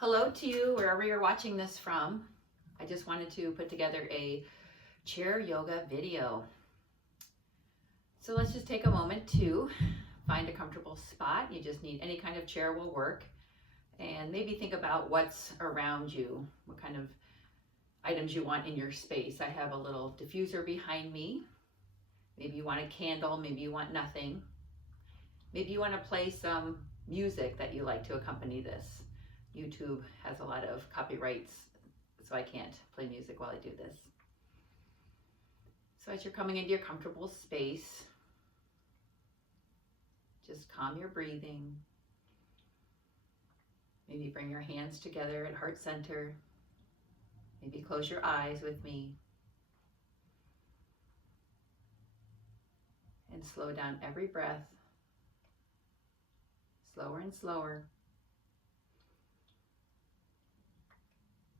Hello to you, wherever you're watching this from. I just wanted to put together a chair yoga video. So let's just take a moment to find a comfortable spot. You just need any kind of chair will work. And maybe think about what's around you, what kind of items you want in your space. I have a little diffuser behind me. Maybe you want a candle, maybe you want nothing. Maybe you want to play some music that you like to accompany this. YouTube has a lot of copyrights, so I can't play music while I do this. So as you're coming into your comfortable space, just calm your breathing. Maybe bring your hands together at heart center. Maybe close your eyes with me. And slow down every breath. Slower and slower.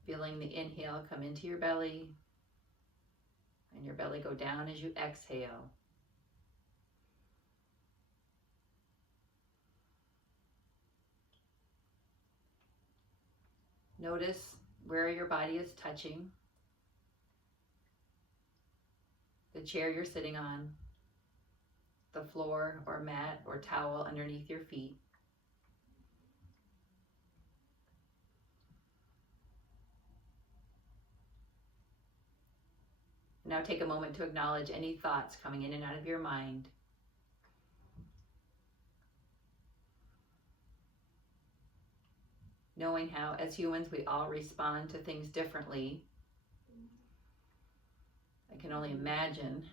Feeling the inhale come into your belly and your belly go down as you exhale. Notice where your body is touching, the chair you're sitting on, the floor or mat or towel underneath your feet. Now take a moment to acknowledge any thoughts coming in and out of your mind. Knowing how, as humans, we all respond to things differently. I can only imagine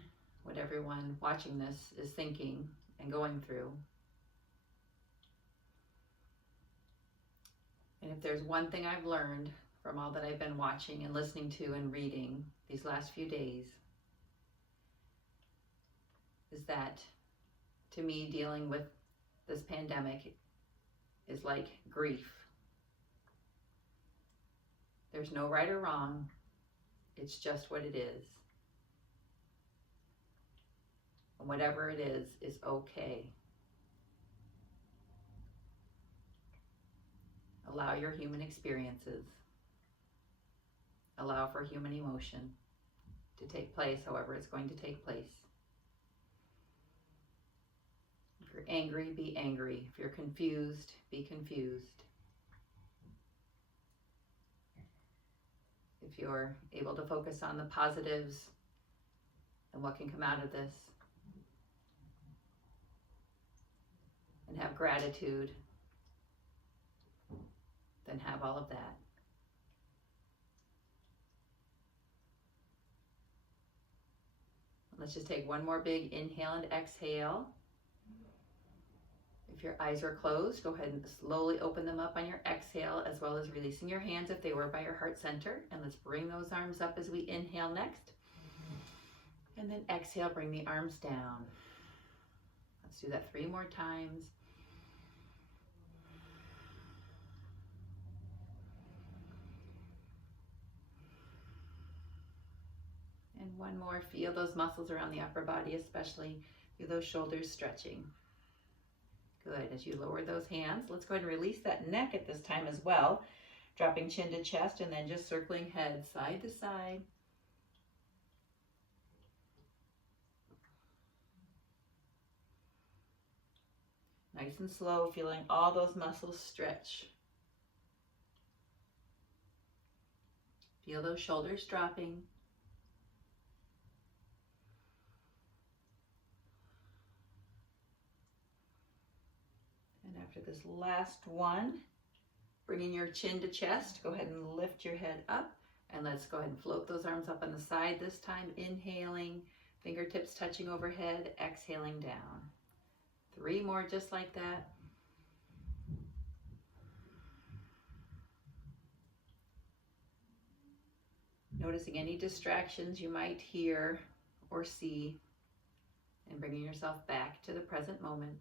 what everyone watching this is thinking and going through. And if there's one thing I've learned from all that I've been watching and listening to and reading these last few days, is that to me, dealing with this pandemic is like grief. There's no right or wrong. It's just what it is. And whatever it is okay. Allow your human experiences. Allow for human emotion to take place however it's going to take place. If you're angry, be angry. If you're confused, be confused. If you're able to focus on the positives and what can come out of this, and have gratitude, then have all of that. Let's just take one more big inhale and exhale. If your eyes are closed, go ahead and slowly open them up on your exhale, as well as releasing your hands if they were by your heart center. And let's bring those arms up as we inhale next. And then exhale, bring the arms down. Let's do that 3 more times. And one more. Feel those muscles around the upper body, especially feel those shoulders stretching. Good. As you lower those hands, let's go ahead and release that neck at this time as well. Dropping chin to chest and then just circling head side to side. Nice and slow, feeling all those muscles stretch. Feel those shoulders dropping. After this last one, bringing your chin to chest, go ahead and lift your head up, and let's go ahead and float those arms up on the side this time, inhaling, fingertips touching overhead, exhaling down. 3 more just like that. Noticing any distractions you might hear or see, and bringing yourself back to the present moment.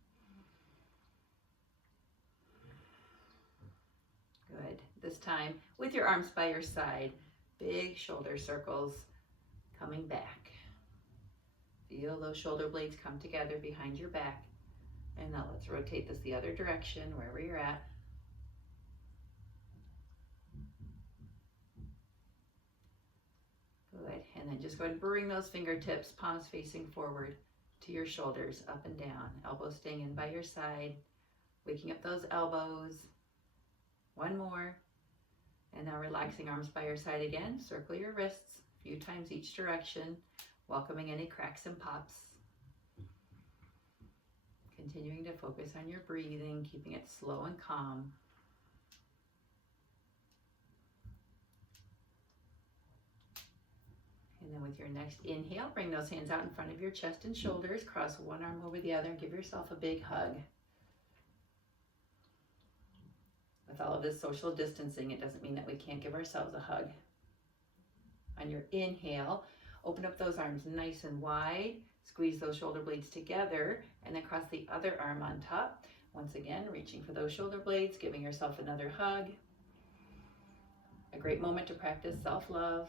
Good. This time with your arms by your side, big shoulder circles coming back. Feel those shoulder blades come together behind your back. And now let's rotate this the other direction, wherever you're at. Good. And then just go ahead and bring those fingertips, palms facing forward to your shoulders, up and down. Elbows staying in by your side, waking up those elbows. One more. And now relaxing arms by your side again. Circle your wrists a few times each direction, welcoming any cracks and pops. Continuing to focus on your breathing, keeping it slow and calm. And then with your next inhale, bring those hands out in front of your chest and shoulders. Cross one arm over the other and give yourself a big hug. With all of this social distancing, it doesn't mean that we can't give ourselves a hug. On your inhale, open up those arms nice and wide. Squeeze those shoulder blades together and then cross the other arm on top. Once again, reaching for those shoulder blades, giving yourself another hug. A great moment to practice self-love.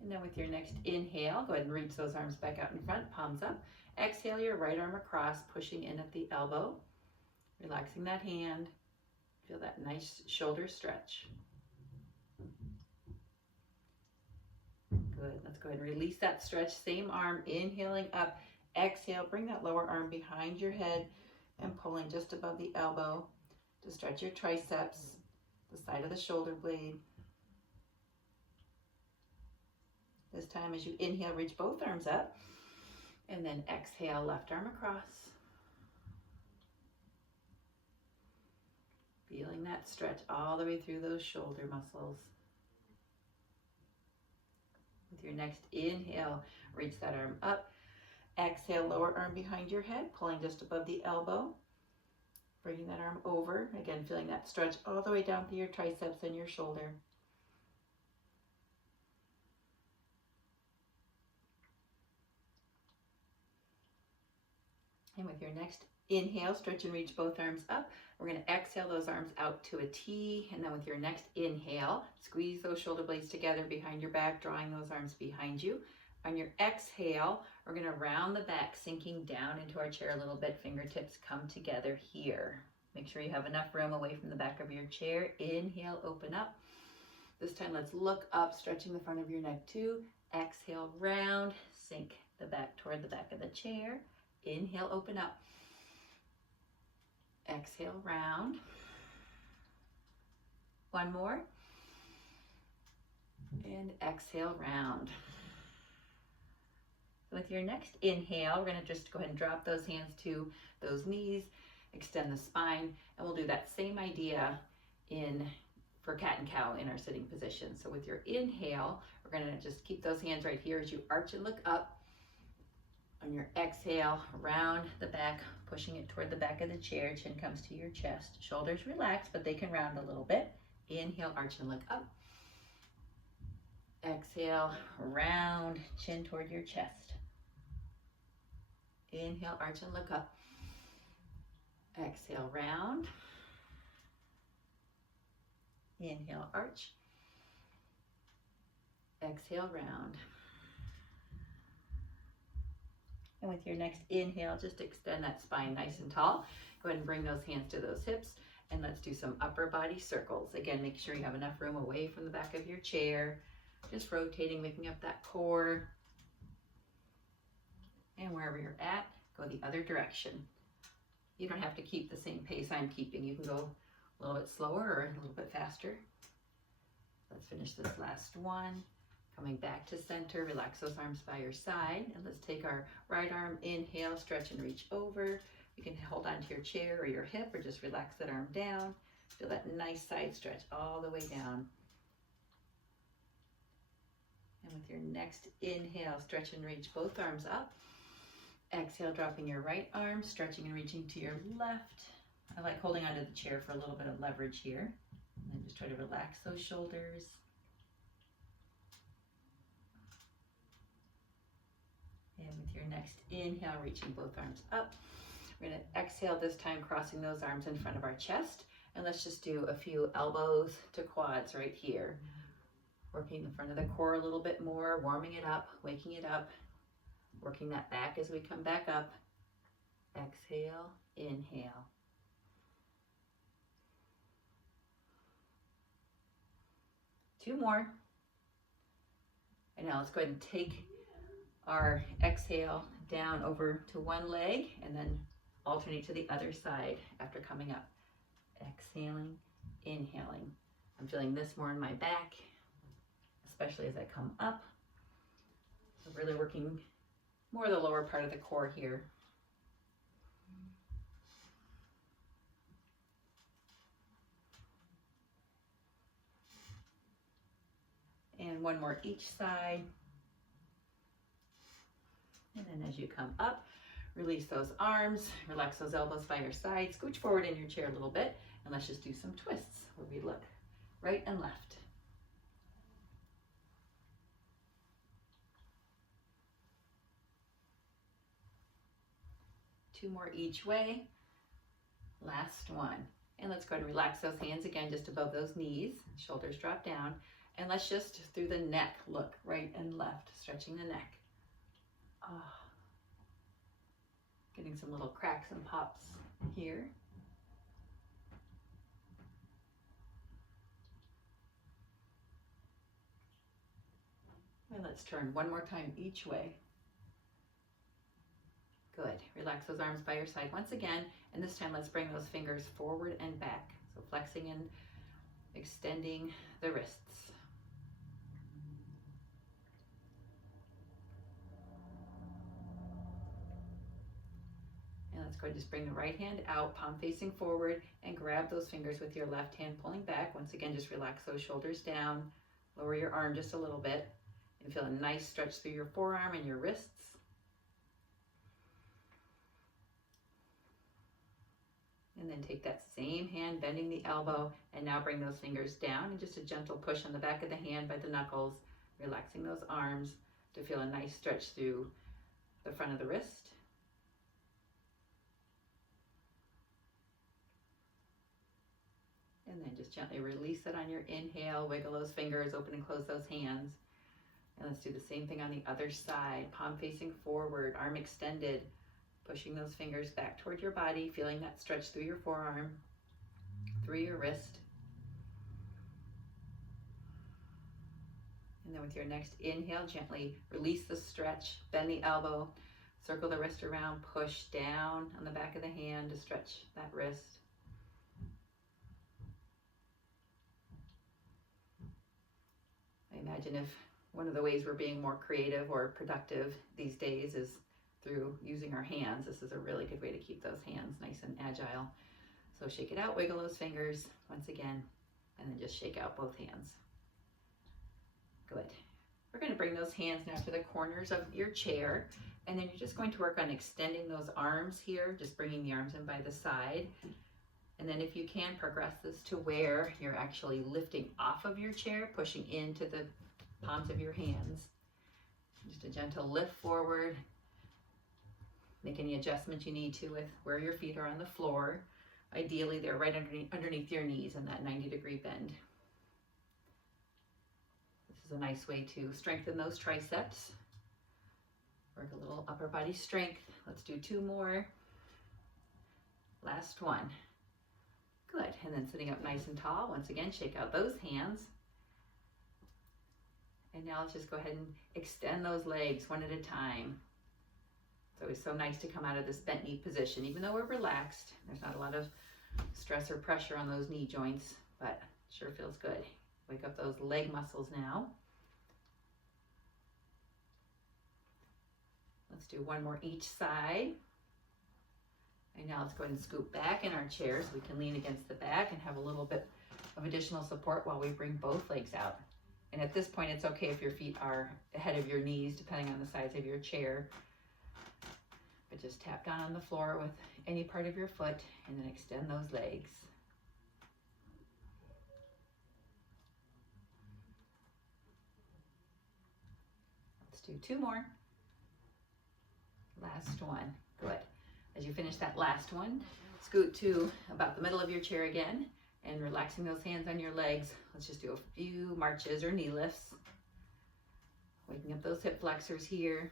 And then with your next inhale, go ahead and reach those arms back out in front, palms up. Exhale your right arm across, pushing in at the elbow. Relaxing that hand. Feel that nice shoulder stretch. Good. Let's go ahead and release that stretch. Same arm, inhaling up. Exhale, bring that lower arm behind your head and pulling just above the elbow to stretch your triceps, the side of the shoulder blade. This time as you inhale, reach both arms up. And then exhale, left arm across. Feeling that stretch all the way through those shoulder muscles. With your next inhale, reach that arm up. Exhale, lower arm behind your head, pulling just above the elbow. Bringing that arm over. Again, feeling that stretch all the way down through your triceps and your shoulder. And with your next inhale, stretch and reach both arms up. We're going to exhale those arms out to a T. And then with your next inhale, squeeze those shoulder blades together behind your back, drawing those arms behind you. On your exhale, we're going to round the back, sinking down into our chair a little bit. Fingertips come together here. Make sure you have enough room away from the back of your chair. Inhale, open up. This time, let's look up, stretching the front of your neck too. Exhale, round, sink the back toward the back of the chair. Inhale, open up. Exhale, round. One more. And exhale, round. With your next inhale, we're going to just go ahead and drop those hands to those knees, extend the spine, and we'll do that same idea for cat and cow in our sitting position. So with your inhale, we're going to just keep those hands right here as you arch and look up. On your exhale, round the back, pushing it toward the back of the chair. Chin comes to your chest. Shoulders relax, but they can round a little bit. Inhale, arch and look up. Exhale, round, chin toward your chest. Inhale, arch and look up. Exhale, round. Inhale, arch. Exhale, round. And with your next inhale, just extend that spine nice and tall. Go ahead and bring those hands to those hips. And let's do some upper body circles. Again, make sure you have enough room away from the back of your chair. Just rotating, making up that core. And wherever you're at, go the other direction. You don't have to keep the same pace I'm keeping. You can go a little bit slower or a little bit faster. Let's finish this last one. Coming back to center, relax those arms by your side. And let's take our right arm, inhale, stretch and reach over. You can hold onto your chair or your hip or just relax that arm down. Feel that nice side stretch all the way down. And with your next inhale, stretch and reach both arms up. Exhale, dropping your right arm, stretching and reaching to your left. I like holding onto the chair for a little bit of leverage here. And then just try to relax those shoulders. And with your next inhale, reaching both arms up. We're going to exhale this time, crossing those arms in front of our chest. And let's just do a few elbows to quads right here. Working the front of the core a little bit more, warming it up, waking it up. Working that back as we come back up. Exhale, inhale. 2 more. And now let's go ahead and take our exhale down over to one leg and then alternate to the other side after coming up. Exhaling, inhaling. I'm feeling this more in my back, especially as I come up. So really working more the lower part of the core here. And one more each side. And then as you come up, release those arms, relax those elbows by your side, scooch forward in your chair a little bit, and let's just do some twists where we look right and left. Two more each way. Last one. And let's go ahead and relax those hands again just above those knees. Shoulders drop down. And let's just through the neck look right and left, stretching the neck. Getting some little cracks and pops here. And let's turn one more time each way. Good. Relax those arms by your side once again. And this time let's bring those fingers forward and back. So flexing and extending the wrists. And let's go ahead and just bring the right hand out, palm facing forward, and grab those fingers with your left hand pulling back. Once again, just relax those shoulders down. Lower your arm just a little bit. And feel a nice stretch through your forearm and your wrists. And then take that same hand, bending the elbow, and now bring those fingers down and just a gentle push on the back of the hand by the knuckles, relaxing those arms to feel a nice stretch through the front of the wrist. And then just gently release it on your inhale, wiggle those fingers, open and close those hands. And let's do the same thing on the other side, palm facing forward, arm extended, pushing those fingers back toward your body, feeling that stretch through your forearm, through your wrist. And then with your next inhale, gently release the stretch, bend the elbow, circle the wrist around, push down on the back of the hand to stretch that wrist. I imagine if one of the ways we're being more creative or productive these days is through using our hands. This is a really good way to keep those hands nice and agile. So shake it out, wiggle those fingers once again, and then just shake out both hands. Good. We're going to bring those hands now to the corners of your chair, and then you're just going to work on extending those arms here, just bringing the arms in by the side. And then if you can, progress this to where you're actually lifting off of your chair, pushing into the palms of your hands. Just a gentle lift forward. Make any adjustments you need to with where your feet are on the floor. Ideally, they're right underneath your knees in that 90-degree bend. This is a nice way to strengthen those triceps. Work a little upper body strength. Let's do 2 more. Last one. Good. And then sitting up nice and tall. Once again, shake out those hands. And now let's just go ahead and extend those legs one at a time. It's always so nice to come out of this bent knee position, even though we're relaxed. There's not a lot of stress or pressure on those knee joints, but it sure feels good. Wake up those leg muscles now. Let's do 1 more each side. And now let's go ahead and scoop back in our chair so we can lean against the back and have a little bit of additional support while we bring both legs out. And at this point, it's okay if your feet are ahead of your knees, depending on the size of your chair. But just tap down on the floor with any part of your foot and then extend those legs. Let's do 2 more. Last one. Good. As you finish that last one, scoot to about the middle of your chair again and relaxing those hands on your legs. Let's just do a few marches or knee lifts. Waking up those hip flexors here.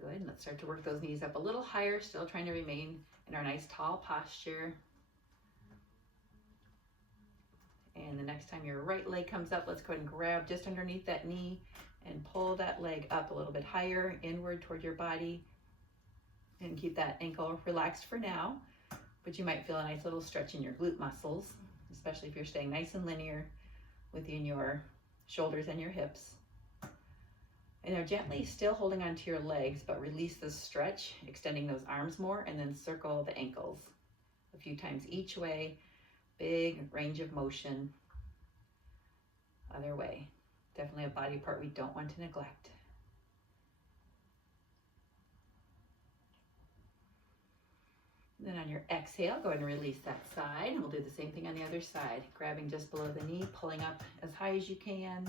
Good. And Let's start to work those knees up a little higher, still trying to remain in our nice tall posture. And the next time your right leg comes up, let's go ahead and grab just underneath that knee and pull that leg up a little bit higher, inward toward your body. And keep that ankle relaxed for now, but you might feel a nice little stretch in your glute muscles, especially if you're staying nice and linear within your shoulders and your hips. And now gently still holding onto your legs, but release the stretch, extending those arms more, and then circle the ankles a few times each way. Big range of motion. Other way. Definitely a body part we don't want to neglect. Then on your exhale, go ahead and release that side. And we'll do the same thing on the other side. Grabbing just below the knee, pulling up as high as you can.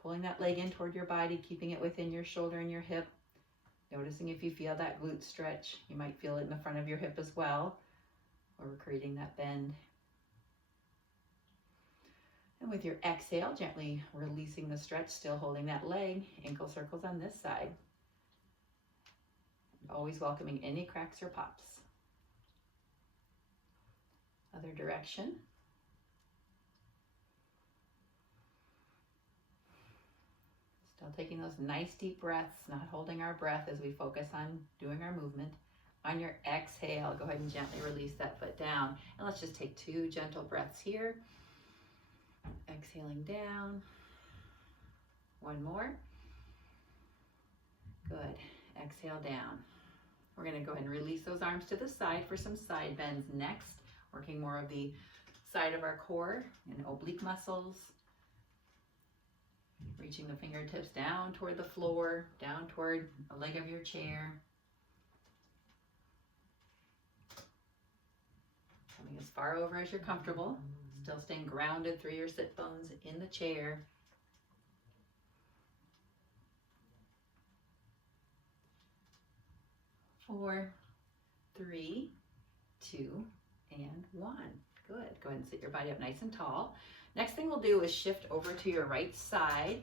Pulling that leg in toward your body, keeping it within your shoulder and your hip. Noticing if you feel that glute stretch. You might feel it in the front of your hip as well, where we're creating that bend. And with your exhale, gently releasing the stretch, still holding that leg. Ankle circles on this side. Always welcoming any cracks or pops. Other direction. Still taking those nice deep breaths, not holding our breath as we focus on doing our movement. On your exhale, go ahead and gently release that foot down. And let's just take 2 gentle breaths here. Exhaling down. One more. Good. Exhale down. We're going to go ahead and release those arms to the side for some side bends next, working more of the side of our core and oblique muscles. Reaching the fingertips down toward the floor, down toward the leg of your chair. Coming as far over as you're comfortable, still staying grounded through your sit bones in the chair. Four, 3, 2, and 1. Good. Go ahead and sit your body up nice and tall. Next thing we'll do is shift over to your right side,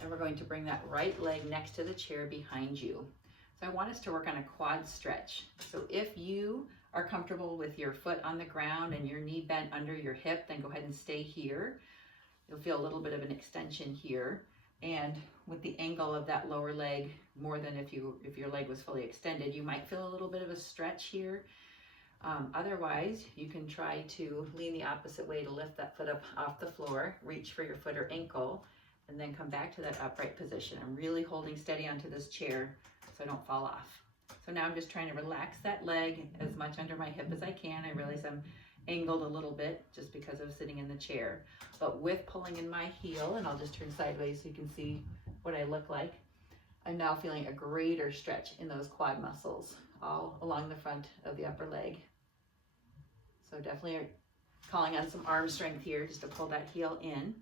and we're going to bring that right leg next to the chair behind you. So I want us to work on a quad stretch. So if you are comfortable with your foot on the ground and your knee bent under your hip, then go ahead and stay here. You'll feel a little bit of an extension here. And with the angle of that lower leg, more than if your leg was fully extended, you might feel a little bit of a stretch here. Otherwise, you can try to lean the opposite way to lift that foot up off the floor, reach for your foot or ankle, and then come back to that upright position. I'm really holding steady onto this chair so I don't fall off. So now I'm just trying to relax that leg as much under my hip as I can. I realize I'm angled a little bit just because of sitting in the chair, but with pulling in my heel, and I'll just turn sideways so you can see what I look like, I'm now feeling a greater stretch in those quad muscles all along the front of the upper leg. So definitely calling on some arm strength here just to pull that heel in.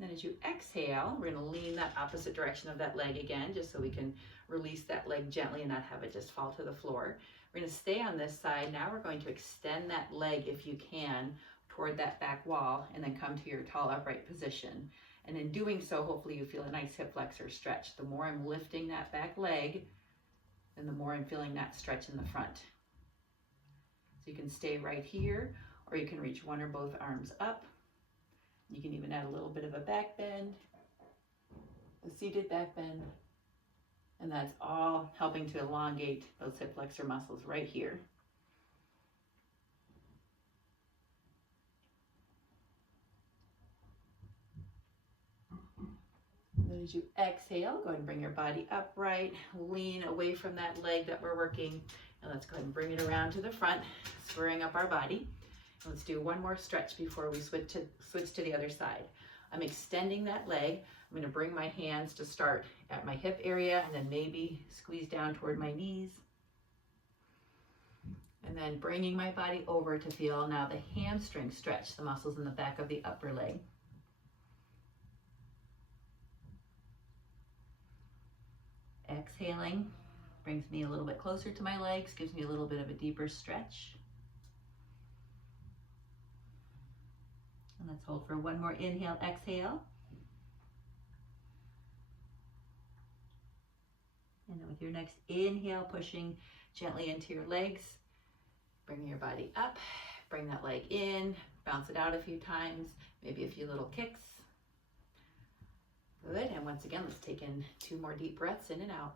Then as you exhale, we're going to lean that opposite direction of that leg again, just so we can release that leg gently and not have it just fall to the floor. We're going to stay on this side. Now we're going to extend that leg, if you can, toward that back wall, and then come to your tall upright position. And in doing so, hopefully you feel a nice hip flexor stretch. The more I'm lifting that back leg, then the more I'm feeling that stretch in the front. So you can stay right here, or you can reach one or both arms up. You can even add a little bit of a back bend, a seated back bend, and that's all helping to elongate those hip flexor muscles right here. And then as you exhale, go ahead and bring your body upright, lean away from that leg that we're working, and let's go ahead and bring it around to the front, squaring up our body. Let's do one more stretch before we switch to the other side. I'm extending that leg. I'm going to bring my hands to start at my hip area and then maybe squeeze down toward my knees. And then bringing my body over to feel now the hamstring stretch, the muscles in the back of the upper leg. Exhaling brings me a little bit closer to my legs, gives me a little bit of a deeper stretch. And let's hold for one more inhale, exhale. And then with your next inhale, pushing gently into your legs, bringing your body up, bring that leg in, bounce it out a few times, maybe a few little kicks. Good, and once again, let's take in 2 more deep breaths in and out.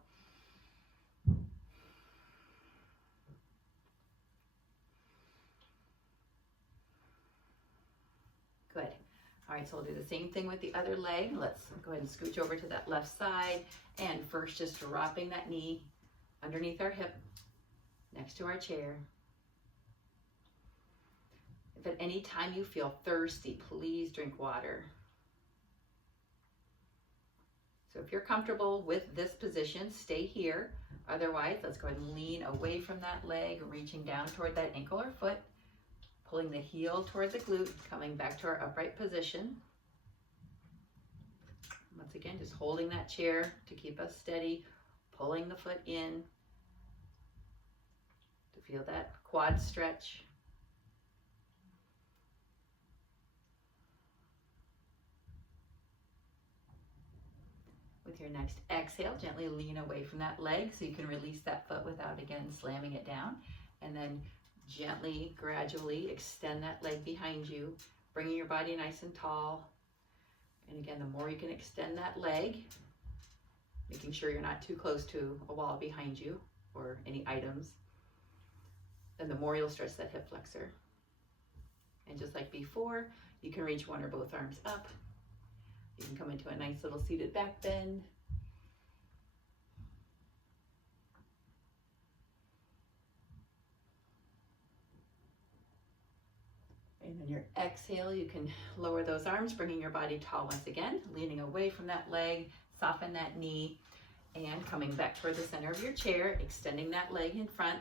Good. All right, so we'll do the same thing with the other leg. Let's go ahead and scooch over to that left side. And first, just dropping that knee underneath our hip, next to our chair. If at any time you feel thirsty, please drink water. So if you're comfortable with this position, stay here. Otherwise, let's go ahead and lean away from that leg, reaching down toward that ankle or foot, pulling the heel toward the glute, coming back to our upright position. Once again, just holding that chair to keep us steady, pulling the foot in to feel that quad stretch. With your next exhale, gently lean away from that leg so you can release that foot without, again, slamming it down. And then gently, gradually extend that leg behind you, bringing your body nice and tall. And again, the more you can extend that leg, making sure you're not too close to a wall behind you or any items, then the more you'll stretch that hip flexor. And just like before, you can reach one or both arms up. You can come into a nice little seated back bend. And on your exhale, you can lower those arms, bringing your body tall once again, leaning away from that leg, soften that knee, and coming back toward the center of your chair, extending that leg in front,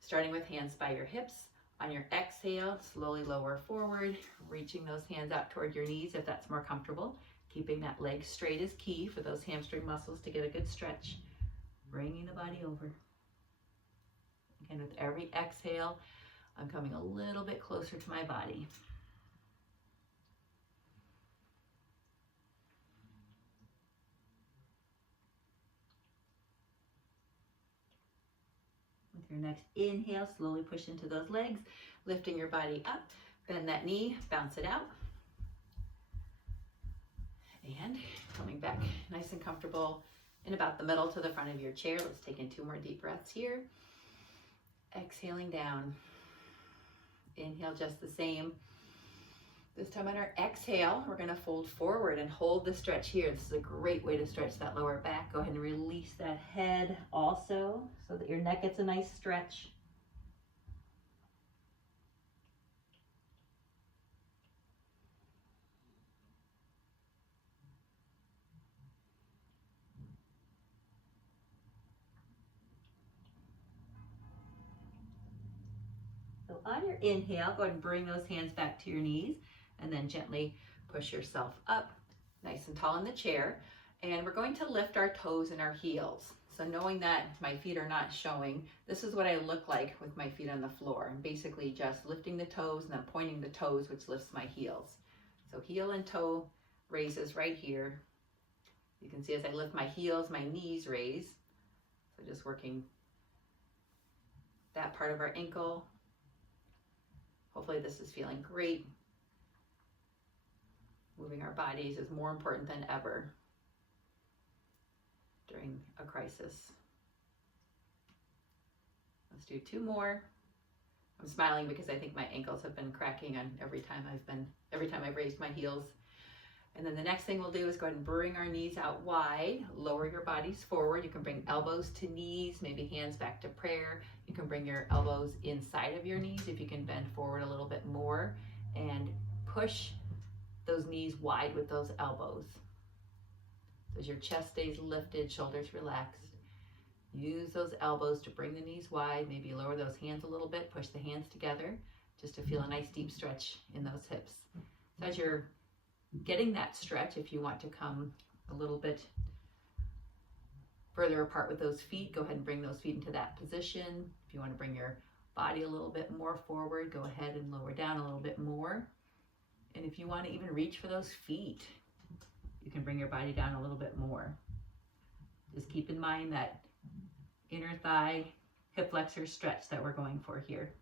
starting with hands by your hips. On your exhale, slowly lower forward, reaching those hands out toward your knees if that's more comfortable. Keeping that leg straight is key for those hamstring muscles to get a good stretch. Bringing the body over. Again, with every exhale, I'm coming a little bit closer to my body. With your next inhale, slowly push into those legs, lifting your body up, bend that knee, bounce it out. And coming back nice and comfortable in about the middle to the front of your chair. Let's take in 2 more deep breaths here. Exhaling down. Inhale just the same. This time on our exhale, we're going to fold forward and hold the stretch here. This is a great way to stretch that lower back. Go ahead and release that head also so that your neck gets a nice stretch. So on your inhale, go ahead and bring those hands back to your knees and then gently push yourself up, nice and tall in the chair. And we're going to lift our toes and our heels. So knowing that my feet are not showing, this is what I look like with my feet on the floor. I'm basically just lifting the toes and then pointing the toes, which lifts my heels. So heel and toe raises right here. You can see as I lift my heels, my knees raise. So just working that part of our ankle. Hopefully this is feeling great. Moving our bodies is more important than ever during a crisis. Let's do 2 more. I'm smiling because I think my ankles have been cracking on every time I've raised my heels. And then the next thing we'll do is go ahead and bring our knees out wide, lower your bodies forward. You can bring elbows to knees, maybe hands back to prayer. You can bring your elbows inside of your knees if you can bend forward a little bit more and push those knees wide with those elbows. So as your chest stays lifted, shoulders relaxed. Use those elbows to bring the knees wide, maybe lower those hands a little bit, push the hands together just to feel a nice deep stretch in those hips. So as you're getting that stretch, if you want to come a little bit further apart with those feet, go ahead and bring those feet into that position. If you want to bring your body a little bit more forward, go ahead and lower down a little bit more. And if you want to even reach for those feet, you can bring your body down a little bit more. Just keep in mind that inner thigh hip flexor stretch that we're going for here.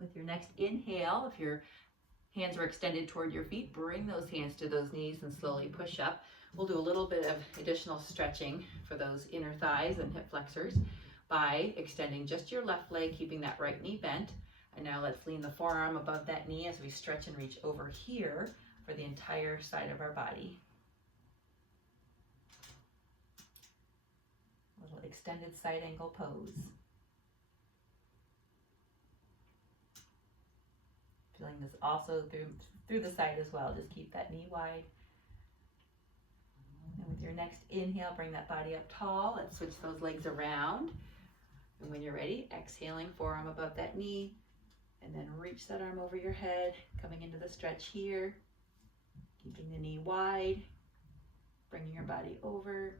With your next inhale, if your hands are extended toward your feet, bring those hands to those knees and slowly push up. We'll do a little bit of additional stretching for those inner thighs and hip flexors by extending just your left leg, keeping that right knee bent. And now let's lean the forearm above that knee as we stretch and reach over here for the entire side of our body. A little extended side angle pose. Feeling this also through the side as well. Just keep that knee wide. And with your next inhale, bring that body up tall. Let's switch those legs around. And when you're ready, exhaling, forearm above that knee. And then reach that arm over your head, coming into the stretch here. Keeping the knee wide. Bringing your body over.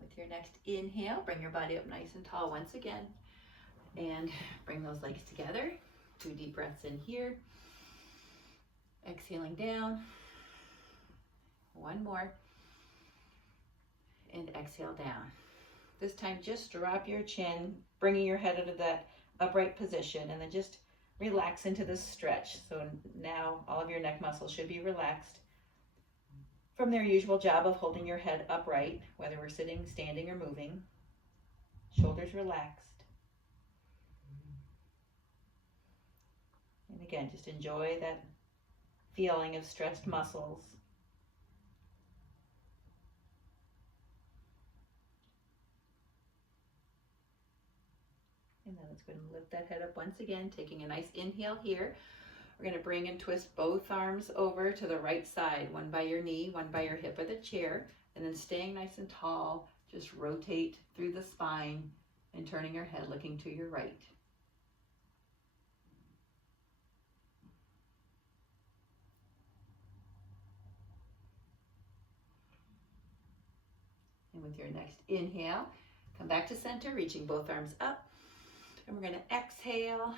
With your next inhale, bring your body up nice and tall once again. And bring those legs together. 2 deep breaths in here. Exhaling down. 1 more. And exhale down. This time, just drop your chin, bringing your head out of that upright position, and then just relax into this stretch. So now all of your neck muscles should be relaxed from their usual job of holding your head upright, whether we're sitting, standing, or moving. Shoulders relaxed. And again, just enjoy that feeling of stretched muscles. And then let's go ahead and lift that head up once again, taking a nice inhale here. We're going to bring and twist both arms over to the right side, one by your knee, one by your hip of the chair, and then staying nice and tall, just rotate through the spine and turning your head looking to your right. And with your next inhale, come back to center, reaching both arms up. And we're going to exhale,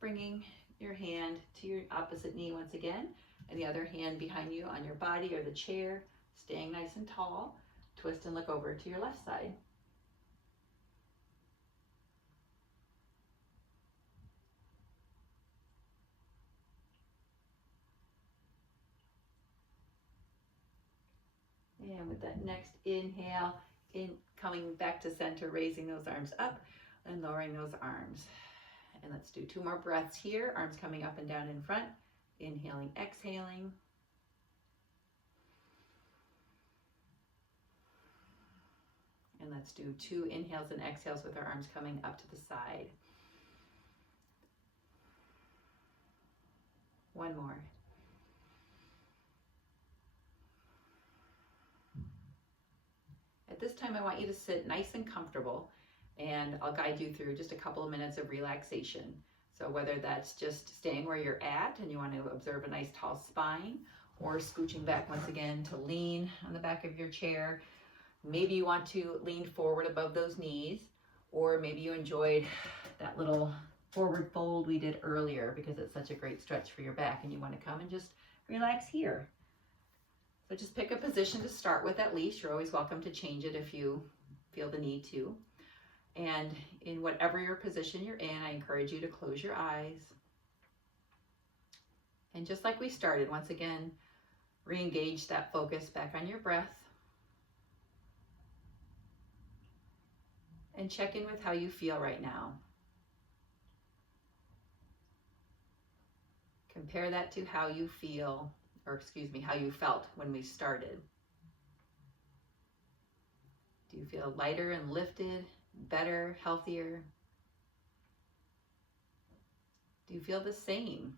bringing your hand to your opposite knee once again, and the other hand behind you on your body or the chair, staying nice and tall. Twist and look over to your left side. And with that next inhale, coming back to center, raising those arms up and lowering those arms. And let's do 2 more breaths here. Arms coming up and down in front. Inhaling, exhaling. And let's do 2 inhales and exhales with our arms coming up to the side. 1 more. At this time, I want you to sit nice and comfortable, and I'll guide you through just a couple of minutes of relaxation. So whether that's just staying where you're at and you want to observe a nice tall spine, or scooching back once again to lean on the back of your chair. Maybe you want to lean forward above those knees, or maybe you enjoyed that little forward fold we did earlier because it's such a great stretch for your back and you want to come and just relax here. So just pick a position to start with at least. You're always welcome to change it if you feel the need to. And in whatever your position you're in, I encourage you to close your eyes. And just like we started, once again, re-engage that focus back on your breath. And check in with how you feel right now. Compare that to how you feel, or excuse me, how you felt when we started. Do you feel lighter and lifted? Better, healthier? Do you feel the same?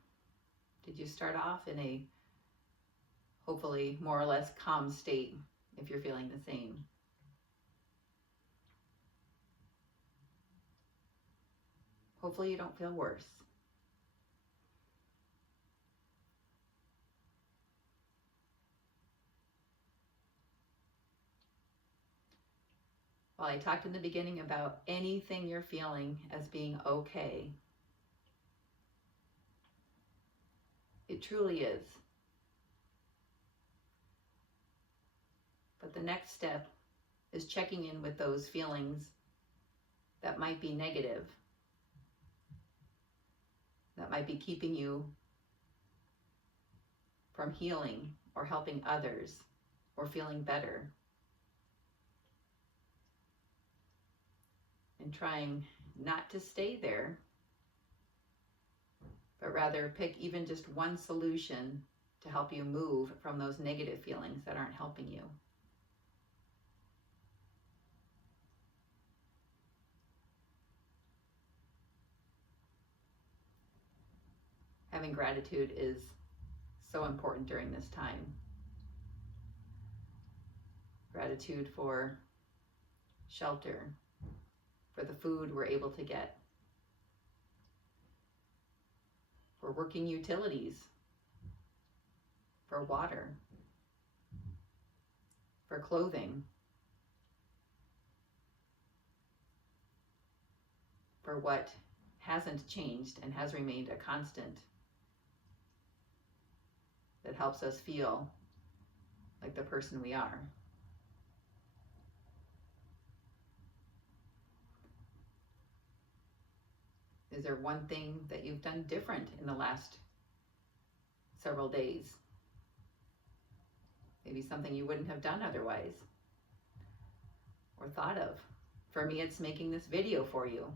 Did you start off in a hopefully more or less calm state if you're feeling the same? Hopefully you don't feel worse. While I talked in the beginning about anything you're feeling as being okay, it truly is. But the next step is checking in with those feelings that might be negative, that might be keeping you from healing or helping others or feeling better. And trying not to stay there, but rather pick even just one solution to help you move from those negative feelings that aren't helping you. Having gratitude is so important during this time. Gratitude for shelter, for the food we're able to get, for working utilities, for water, for clothing, for what hasn't changed and has remained a constant that helps us feel like the person we are. Is there one thing that you've done different in the last several days? Maybe something you wouldn't have done otherwise or thought of. For me, it's making this video for you.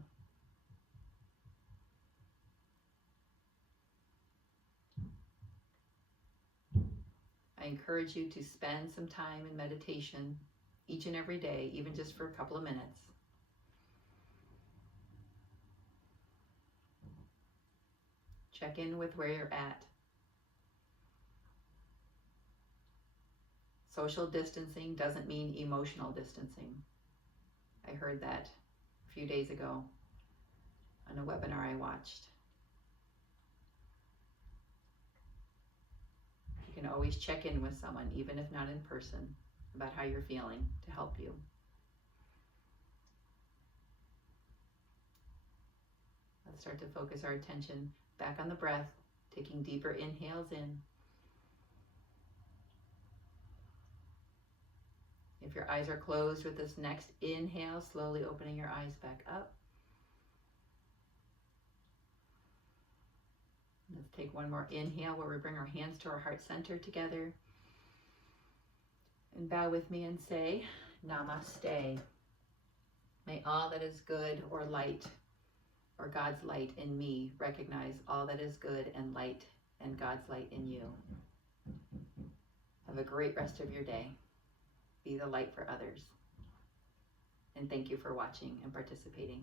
I encourage you to spend some time in meditation each and every day, even just for a couple of minutes. Check in with where you're at. Social distancing doesn't mean emotional distancing. I heard that a few days ago on a webinar I watched. You can always check in with someone, even if not in person, about how you're feeling to help you. Let's start to focus our attention back on the breath, taking deeper inhales in. If your eyes are closed with this next inhale, slowly opening your eyes back up. Let's take one more inhale where we bring our hands to our heart center together. And bow with me and say, Namaste. May all that is good or light, or God's light in me, recognize all that is good and light and God's light in you. Have a great rest of your day. Be the light for others. And thank you for watching and participating.